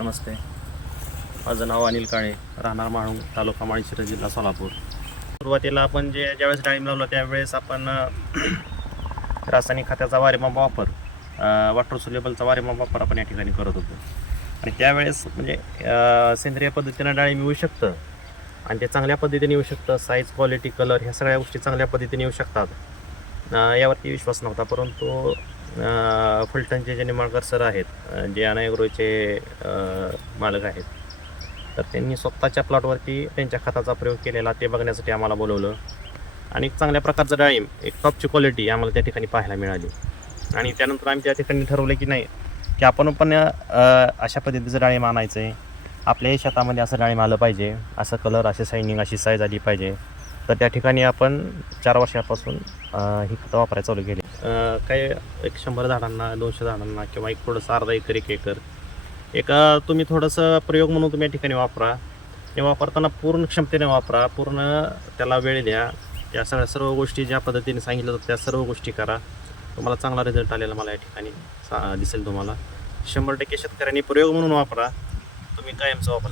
नमस्ते. माझं नाव अनिल काळे राहणार माळुंग तालुका माळशिरा जिल्हा सोलापूर. सुरुवातीला आपण जे ज्यावेळेस डाळिंब लावलं त्यावेळेस आपण रासायनिक खताचा वारेमाप वापर वॉटर सुलेबलचा वारेमाप वापर आपण या ठिकाणी करत होतो. आणि त्यावेळेस म्हणजे सेंद्रिय पद्धतीनं डाळिंब येऊ शकतं आणि ते चांगल्या पद्धतीने येऊ शकतं. साईज क्वालिटी कलर ह्या सगळ्या गोष्टी चांगल्या पद्धतीने येऊ शकतात. यावरती विश्वास नव्हता परंतु फलटणचे जे निमाळकर सर आहेत जे अनायग्रोचे मालक आहेत तर त्यांनी स्वतःच्या प्लॉटवरती त्यांच्या खताचा प्रयोग केलेला ते बघण्यासाठी आम्हाला बोलवलं. आणि एक चांगल्या प्रकारचं डाळिंब एक टॉपची क्वालिटी आम्हाला त्या ठिकाणी पाहायला मिळाली. आणि त्यानंतर आम्ही त्या ठिकाणी ठरवलं की नाही की आपण पण अशा पद्धतीचं डाळिंब आणायचं आहे आपल्याही शेतामध्ये असं डाळिंब आलं पाहिजे असं कलर असे शायनिंग अशी साईज आली पाहिजे. तर त्या ठिकाणी आपण चार वर्षापासून ही खतं वापरायला चालू केली. काही एक शंभर झाडांना दोनशे झाडांना किंवा एक थोडंसं अर्धा एकर एक एकर. एक तुम्ही थोडंसं प्रयोग म्हणून तुम्ही या ठिकाणी वापरा. ते वापरताना पूर्ण क्षमतेने वापरा. पूर्ण त्याला वेळ द्या. त्या सगळ्या सर्व गोष्टी ज्या पद्धतीने सांगितलं जातं त्या सर्व गोष्टी करा. तुम्हाला चांगला रिझल्ट आलेला मला या ठिकाणी सा दिसेल तुम्हाला. शंभर टक्के शेतकऱ्यांनी प्रयोग म्हणून वापरा. तुम्ही कायमचा वापर